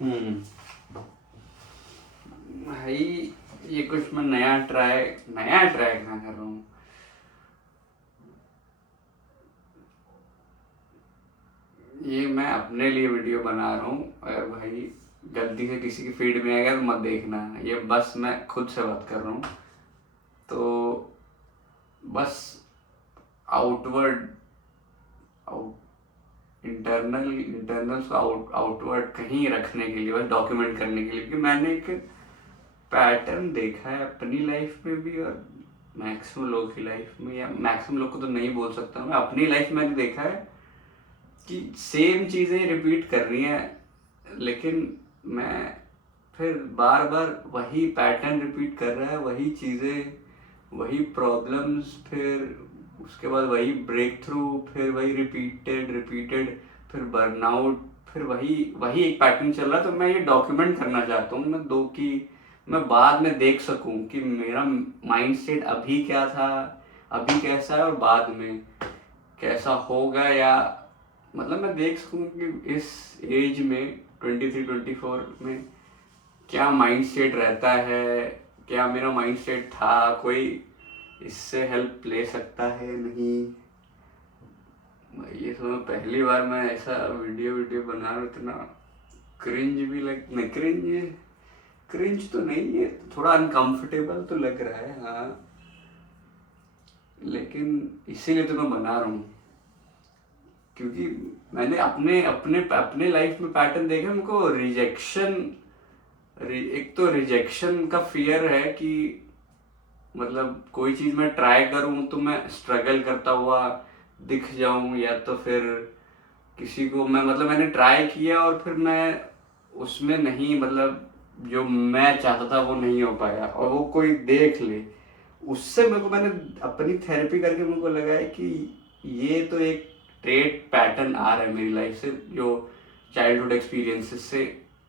हम्म। भाई ये कुछ मैं नया ट्राई कहाँ कर रहा हूँ। ये मैं अपने लिए वीडियो बना रहा हूँ, अगर भाई गलती से किसी की फीड में आएगा तो मत देखना, ये बस मैं खुद से बात कर रहा हूँ। तो बस आउटवर्ड इंटरनल को आउटवर्ड कहीं रखने के लिए, बस डॉक्यूमेंट करने के लिए, क्योंकि मैंने एक पैटर्न देखा है अपनी लाइफ में भी और मैक्सिमम लोग की लाइफ में, या मैक्सिमम लोग को तो नहीं बोल सकता मैं, अपनी लाइफ में मैंने देखा है कि सेम चीज़ें रिपीट कर रही हैं, लेकिन मैं फिर बार बार वही पैटर्न रिपीट कर रहा है, वही चीज़ें, वही प्रॉब्लम्स, फिर उसके बाद वही ब्रेक थ्रू, फिर वही रिपीटेड रिपीटेड, फिर बर्नआउट, फिर वही वही एक पैटर्न चल रहा है। तो मैं ये डॉक्यूमेंट करना चाहता हूँ मैं दो कि मैं बाद में देख सकूँ कि मेरा माइंड सेट अभी क्या था, अभी कैसा है, और बाद में कैसा होगा, या मतलब मैं देख सकूँ कि इस एज में 23-24 में क्या माइंड सेट रहता है, क्या मेरा माइंड सेट था, कोई इससे हेल्प ले सकता है नहीं। ये तो पहली बार मैं ऐसा वीडियो वीडियो बना रहा हूँ, इतना क्रिंज भी लग, नहीं क्रिंज तो नहीं है, थोड़ा अनकंफर्टेबल तो लग रहा है हाँ, लेकिन इसीलिए तो मैं बना रहा हूँ क्योंकि मैंने अपने अपने अपने लाइफ में पैटर्न देखा। मेरे रिजेक्शन, एक तो रिजेक्शन का फियर है कि मतलब कोई चीज़ मैं ट्राई करूँ तो मैं स्ट्रगल करता हुआ दिख जाऊँ, या तो फिर किसी को मैं मतलब मैंने ट्राई किया और फिर मैं उसमें नहीं, मतलब जो मैं चाहता था वो नहीं हो पाया और वो कोई देख ले, उससे मेरे को, मैंने अपनी थेरेपी करके मेरे को लगा है कि ये तो एक ट्रेट पैटर्न आ रहा है मेरी लाइफ से, जो चाइल्डहुड एक्सपीरियंसेस से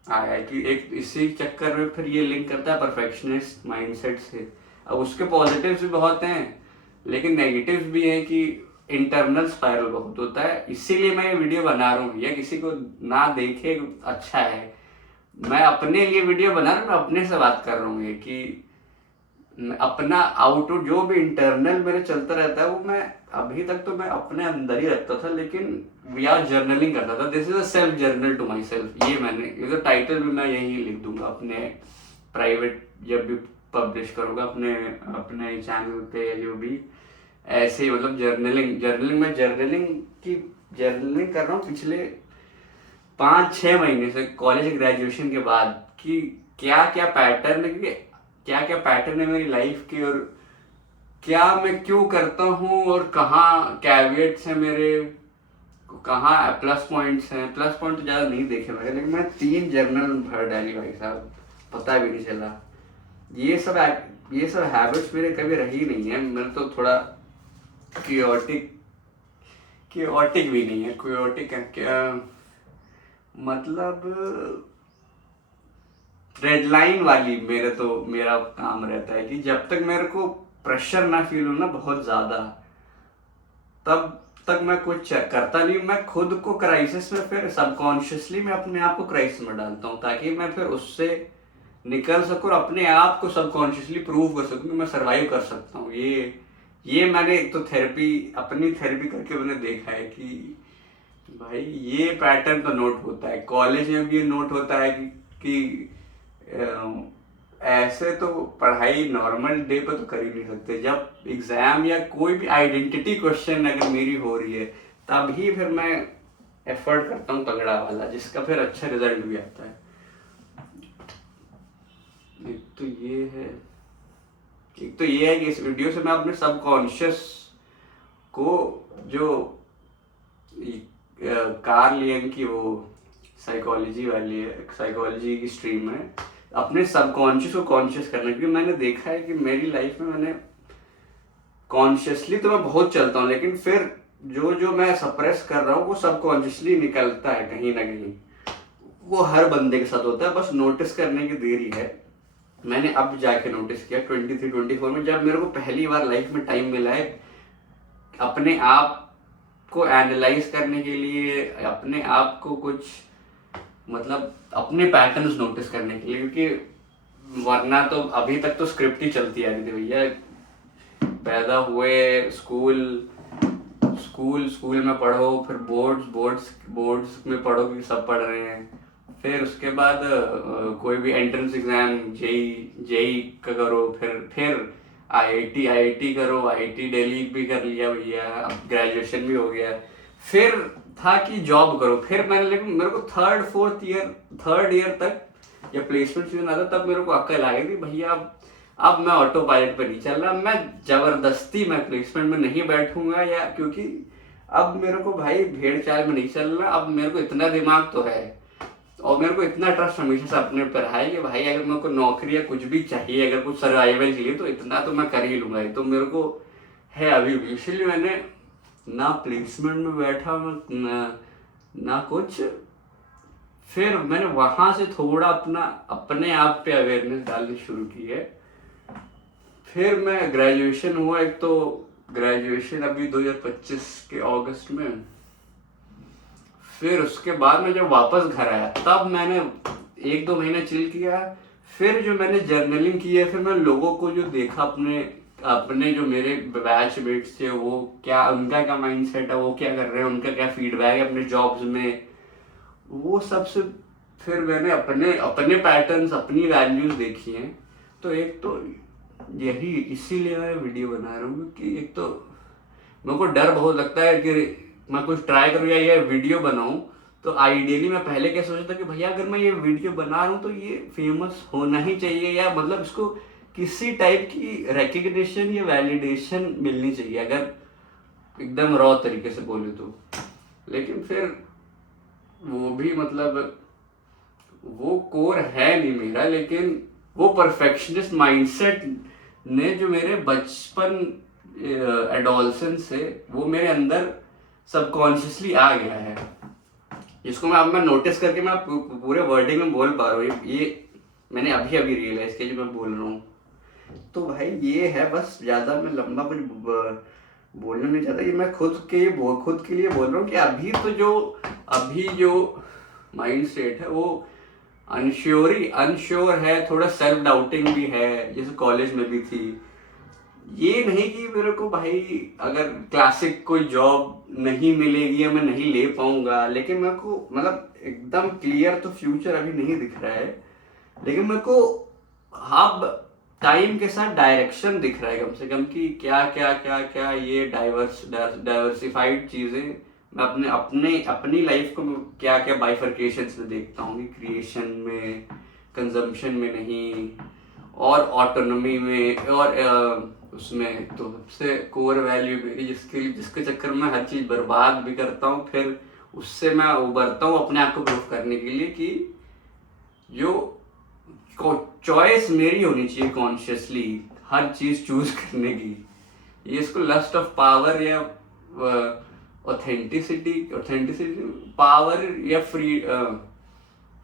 आया है, कि एक इसी चक्कर में फिर ये लिंक करता है परफेक्शनिस्ट माइंडसेट से। अब उसके पॉजिटिव्स भी बहुत हैं लेकिन नेगेटिव्स भी हैं कि इंटरनल स्पायरल बहुत होता है, इसीलिए मैं ये वीडियो बना रहा हूँ। या किसी को ना देखे अच्छा है, मैं अपने लिए वीडियो बना रहा हूँ, मैं अपने से बात कर रहा हूँ, ये कि अपना आउटपुट जो भी इंटरनल मेरे चलता रहता है वो मैं अभी तक तो मैं अपने अंदर ही रखता था, लेकिन या जर्नलिंग करता था। This is a self journal to myself, ये मैंने, ये टाइटल भी मैं यही लिख दूंगा अपने प्राइवेट जब भी पब्लिश करूंगा अपने अपने चैनल पे, या जो भी ऐसे ही, मतलब जर्नलिंग की जर्नलिंग कर रहा हूँ पिछले 5-6 महीने से, कॉलेज ग्रेजुएशन के बाद, कि क्या क्या पैटर्न है, क्योंकि क्या क्या पैटर्न है मेरी लाइफ के, और क्या मैं क्यों करता हूँ, और कहाँ कैविएट्स हैं मेरे, कहाँ प्लस पॉइंट्स हैं। प्लस पॉइंट तो ज़्यादा नहीं देखे मैंने, लेकिन मैं 3 जर्नल भर डाली भाई साहब, पता भी नहीं चला। ये सब ये सब हैबिट्स मेरे कभी रही नहीं है। मेरे तो थोड़ा क्रियोटिक क्रियोटिक भी नहीं है, क्रियोटिक है क्या मतलब, डेडलाइन वाली मेरा काम रहता है कि जब तक मेरे को प्रेशर ना फील हो ना बहुत ज्यादा, तब तक मैं कुछ करता नहीं। मैं खुद को क्राइसिस में, फिर सबकॉन्शियसली मैं अपने आप को क्राइसिस में डालता हूँ ताकि मैं फिर उससे निकल सकूँ और अपने आप को सबकॉन्शियसली प्रूव कर सकूँ कि मैं सरवाइव कर सकता हूँ। ये मैंने एक तो अपनी थेरेपी करके मैंने देखा है कि भाई ये पैटर्न तो नोट होता है, कॉलेज में भी ये नोट होता है कि ऐसे तो पढ़ाई नॉर्मल डे पर तो कर ही नहीं सकते, जब एग्जाम या कोई भी आइडेंटिटी क्वेश्चन अगर मेरी हो रही है तभी फिर मैं एफर्ट करता हूँ तगड़ा वाला, जिसका फिर अच्छा रिजल्ट भी आता है। एक तो ये है एक तो ये है कि इस वीडियो से मैं अपने सबकॉन्शियस को, जो कार्ल यंग की वो साइकोलॉजी वाली है, साइकोलॉजी की स्ट्रीम है, अपने सबकॉन्शियस को कॉन्शियस करना। क्योंकि मैंने देखा है कि मेरी लाइफ में मैंने कॉन्शियसली तो मैं बहुत चलता हूँ, लेकिन फिर जो जो मैं सप्रेस कर रहा हूँ वो सबकॉन्शियसली निकलता है कहीं ना कहीं। वो हर बंदे के साथ होता है, बस नोटिस करने की देरी है। मैंने अब जाके नोटिस किया 23-24 में, जब मेरे को पहली बार लाइफ में टाइम मिला है अपने आप को एनालाइज करने के लिए, अपने आप को कुछ मतलब अपने पैटर्न्स नोटिस करने के लिए, क्योंकि वरना तो अभी तक तो स्क्रिप्ट ही चलती आ रही थी भैया। पैदा हुए, स्कूल स्कूल स्कूल में पढ़ो, फिर बोर्ड्स बोर्ड्स बोर्ड्स में पढ़ो क्योंकि सब पढ़ रहे हैं, फिर उसके बाद कोई भी एंट्रेंस एग्जाम, जेई जेई का करो, फिर आईआईटी करो, आईआईटी दिल्ली भी कर लिया भैया, अब ग्रेजुएशन भी हो गया। फिर था कि जॉब करो, फिर मैंने, लेकिन मेरे को थर्ड ईयर तक या प्लेसमेंट सीजन आता तब मेरे को अक्ल आ गई थी भैया, अब मैं ऑटो पायलट पे नहीं चल रहा, मैं जबरदस्ती मैं प्लेसमेंट में नहीं बैठूंगा, या क्योंकि अब मेरे को भाई भेड़ चाल में नहीं चल रहा, अब मेरे को इतना दिमाग तो है और मेरे को इतना ट्रस्ट हमेशा से अपने पर है कि भाई अगर मेरे को नौकरी या कुछ भी चाहिए, अगर कुछ सर्वाइवल के लिए, तो इतना तो मैं कर ही लूंगा। ये तो मेरे को है अभी भी, इसलिए मैंने ना प्लेसमेंट में बैठा, ना कुछ। फिर मैंने वहां से थोड़ा अपने आप पे अवेयरनेस डालनी शुरू की है। फिर मैं ग्रेजुएशन हुआ, एक तो ग्रेजुएशन अभी 2025 के अगस्त में। फिर उसके बाद में जब वापस घर आया तब मैंने 1-2 महीने चिल किया। फिर जो मैंने जर्नलिंग की है, फिर मैं लोगों को जो देखा, अपने अपने जो मेरे बैचमेट्स थे, वो क्या, उनका क्या माइंडसेट है, वो क्या कर रहे हैं, उनका क्या फीडबैक है अपने जॉब्स में, वो सबसे फिर मैंने अपने अपने पैटर्न्स, अपनी वैल्यूज देखी हैं। तो एक तो यही, इसीलिए मैं वीडियो बना रहा हूँ कि एक तो मेरे को डर बहुत लगता है कि मैं कुछ ट्राई करूँ या ये वीडियो बनाऊं, तो आइडियली मैं पहले क्या सोचता था कि भैया अगर मैं ये वीडियो बना रहा हूँ तो ये फेमस होना ही चाहिए, या मतलब इसको किसी टाइप की रिकग्निशन या वैलिडेशन मिलनी चाहिए, अगर एकदम रॉ तरीके से बोले तो। लेकिन फिर वो भी मतलब वो कोर है नहीं मेरा, लेकिन वो परफेक्शनिस्ट माइंडसेट ने जो मेरे बचपन एडोलसेंस से वो मेरे अंदर सबकॉन्शियसली आ गया है, जिसको मैं नोटिस करके मैं पूरे वर्डिंग में बोल पा रहा हूँ। ये मैंने अभी अभी रियलाइज किया जो मैं बोल रहा हूँ। तो भाई ये है, बस ज्यादा मैं लंबा कुछ बोलना नहीं चाहता, ये मैं खुद के लिए बोल रहा हूँ कि अभी जो माइंड सेट है वो अनश्योर है, थोड़ा सेल्फ डाउटिंग भी है, जैसे कॉलेज में भी थी। ये नहीं कि मेरे को भाई अगर क्लासिक कोई जॉब नहीं मिलेगी या मैं नहीं ले पाऊंगा, लेकिन मेरे को मतलब एकदम क्लियर तो फ्यूचर अभी नहीं दिख रहा है, लेकिन मेरे को अब टाइम के साथ डायरेक्शन दिख रहा है कम से कम, कि क्या क्या क्या क्या ये डाइवर्सिफाइड चीजें मैं अपनी लाइफ को क्या क्या बाइफर्केशंस में देखता हूँ, कि क्रिएशन में, कंजम्पशन में नहीं, और ऑटोनॉमी में, और उसमें तो सबसे कोर वैल्यू मेरी, जिसके चक्कर में हर चीज बर्बाद भी करता हूँ, फिर उससे मैं उबरता हूँ अपने आप को प्रूव करने के लिए कि जो चॉइस मेरी होनी चाहिए कॉन्शियसली हर चीज चूज करने की। ये इसको लस्ट ऑफ पावर या ऑथेंटिसिटी पावर या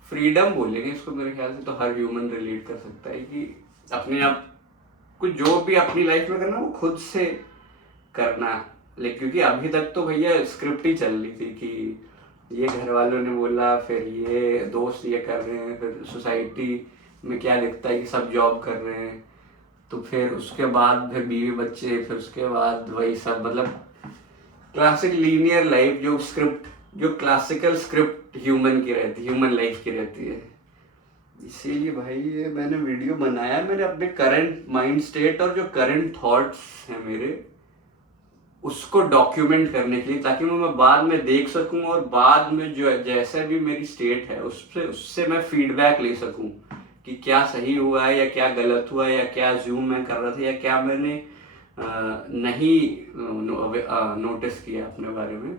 फ्रीडम बोलेंगे इसको, मेरे ख्याल से तो हर ह्यूमन रिलेट कर सकता है कि अपने आप कुछ जो भी अपनी लाइफ में करना वो खुद से करना। लेकिन क्योंकि अभी तक तो भैया स्क्रिप्ट ही चल रही थी कि ये घर वालों ने बोला, फिर ये दोस्त ये कर रहे हैं, फिर सोसाइटी में क्या दिखता है कि सब जॉब कर रहे हैं, तो फिर उसके बाद फिर बीवी बच्चे, फिर उसके बाद वही सब, मतलब क्लासिक लीनियर लाइफ, जो क्लासिकल स्क्रिप्ट ह्यूमन लाइफ की रहती है। इसीलिए भाई ये मैंने वीडियो बनाया, मैंने अपने करंट माइंड स्टेट और जो करंट थॉट्स हैं मेरे, उसको डॉक्यूमेंट करने के लिए, ताकि मैं बाद में देख सकूं और बाद में जो जैसा भी मेरी स्टेट है उससे मैं फीडबैक ले सकूं कि क्या सही हुआ है या क्या गलत हुआ है, या क्या जूम मैं कर रहा था, या क्या मैंने नहीं नोटिस किया अपने बारे में।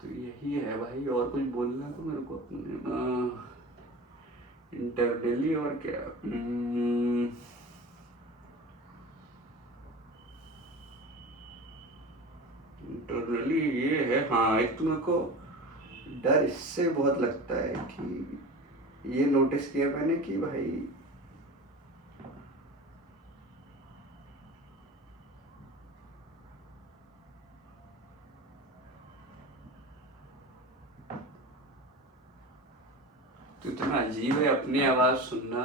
तो यही है भाई, और कुछ बोलना तो मेरे को अपने इंटरनली और क्या, इंटरनली ये है। हाँ, एक तो मेरे को डर इससे बहुत लगता है कि ये नोटिस किया मैंने कि भाई तो इतना अजीब है अपनी आवाज़ सुनना।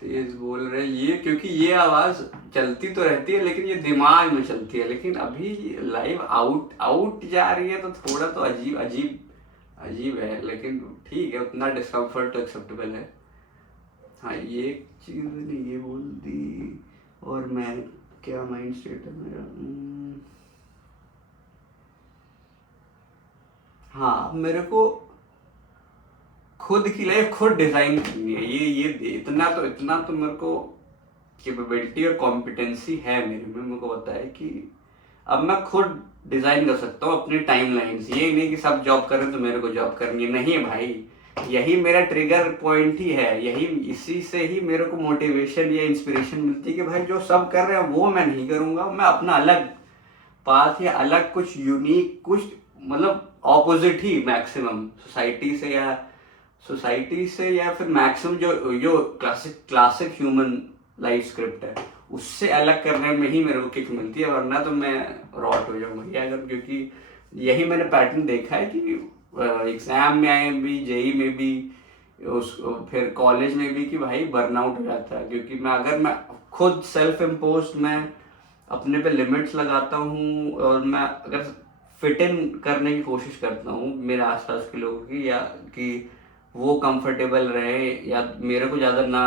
तेज बोल रहे हैं ये, क्योंकि ये आवाज़ चलती तो रहती है लेकिन ये दिमाग में चलती है, लेकिन अभी लाइव आउट आउट जा रही है तो थोड़ा तो अजीब अजीब अजीब है, लेकिन ठीक है, उतना डिस्कम्फर्ट तो एक्सेप्टेबल है। हाँ, ये एक चीज़ मैंने ये बोल दी। और मैं क्या माइंड स्टेट है मेरा, हाँ, मेरे को खुद की लाइफ खुद डिजाइन करनी है। ये इतना तो मेरे को कैपेबिलिटी और कॉम्पिटेंसी है मेरे को पता है कि अब मैं खुद डिजाइन कर सकता हूँ अपनी टाइमलाइंस। ये नहीं कि सब जॉब कर रहे हैं तो मेरे को जॉब करनी है, नहीं भाई, यही मेरा ट्रिगर पॉइंट ही है, यही इसी से ही मेरे को मोटिवेशन या इंस्पिरेशन मिलती है कि भाई जो सब कर रहे हैं वो मैं नहीं करूँगा, मैं अपना अलग पाथ या अलग कुछ यूनिक, कुछ मतलब ऑपोजिट ही मैक्सिमम सोसाइटी से या फिर मैक्सिमम जो जो क्लासिक ह्यूमन लाइफ स्क्रिप्ट है उससे अलग करने में ही मेरे को किक मिलती है, वरना तो मैं रॉट हो जाऊंगा अगर, क्योंकि यही मैंने पैटर्न देखा है कि एग्जाम में आए भी, जेई में भी, उस फिर कॉलेज में भी, कि भाई बर्नआउट हो जाता है। क्योंकि मैं खुद सेल्फ इम्पोज मैं अपने पे लिमिट्स लगाता हूँ और मैं अगर फिट इन करने की कोशिश करता हूँ मेरे आसपास के लोगों की, या कि वो कंफर्टेबल रहे या मेरे को ज़्यादा ना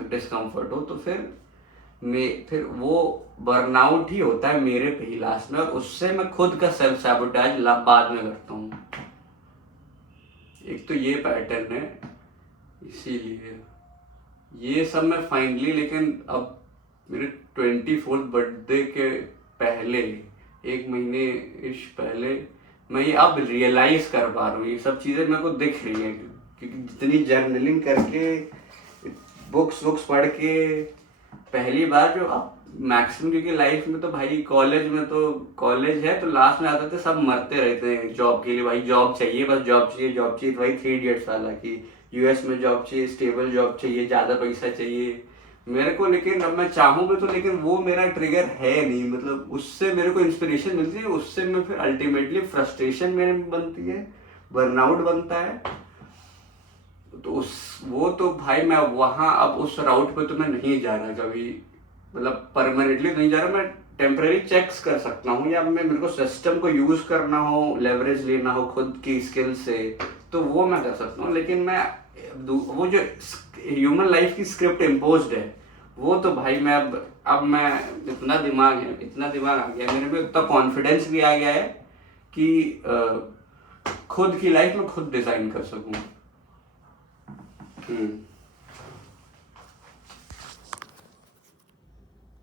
डिस्कम्फर्ट हो, तो फिर वो बर्नआउट ही होता है मेरे पे ही लास्ट में, और उससे मैं खुद का सेल्फ सैबोटेज बाद में करता हूँ। एक तो ये पैटर्न है, इसीलिए ये सब मैं फाइनली, लेकिन अब मेरे 24th बर्थडे के पहले, एक महीने इश पहले, मैं ये अब रियलाइज कर पा रहा हूँ, ये सब चीज़ें मेरे को दिख रही हैं, क्योंकि जितनी जर्नलिंग करके, बुक्स पढ़ के, पहली बार जो अब मैक्सिमम, क्योंकि लाइफ में तो भाई कॉलेज है तो लास्ट में आते थे सब मरते रहते हैं जॉब के लिए, भाई जॉब चाहिए, बस जॉब चाहिए तो भाई 3 इडियट्स वाला कि यूएस में जॉब चाहिए, स्टेबल जॉब चाहिए, ज़्यादा पैसा चाहिए मेरे को। लेकिन अब मैं चाहूँ भी तो, लेकिन वो मेरा ट्रिगर है नहीं, मतलब उससे मेरे को इंस्पिरेशन मिलती है, उससे मैं फिर अल्टीमेटली फ्रस्ट्रेशन मेरे में बनती है, बर्नआउट बनता है। तो वो तो भाई मैं वहाँ अब उस राउट पे तो मैं नहीं जा रहा कभी, मतलब परमानेंटली नहीं जा रहा, मैं टेम्पररी चेक्स कर सकता हूँ, या मेरे को सिस्टम को यूज करना हो, लेवरेज लेना हो खुद की स्किल से, तो वो मैं कर सकता हूँ। लेकिन मैं वो जो ह्यूमन लाइफ की स्क्रिप्ट इम्पोज्ड है, वो तो भाई मैं अब मैं इतना दिमाग आ गया मेरे में, इतना कॉन्फिडेंस भी आ गया है कि खुद की लाइफ में खुद डिजाइन कर सकूँ।